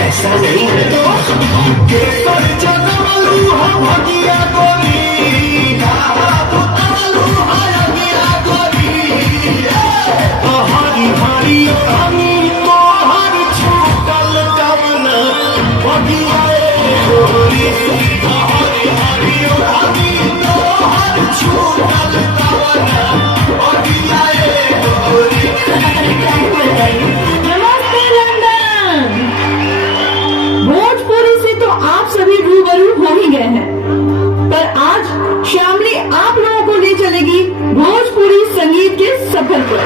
ऐसा नहीं है केसर जगमलू हो भगिया गोरी हरी हरी हमी तो हर छूटल कवन भगिया गोरी हरी हरी हमी तो हर छूटल कवन भगिया गोरी। नमस्ते लंदन। भोजपुरी से तो आप सभी रूबरू हो ही गए हैं, पर आज श्यामली आप लोगों को ले चलेगी भोजपुरी संगीत के सफर पर।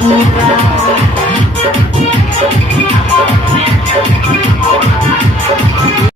पूरा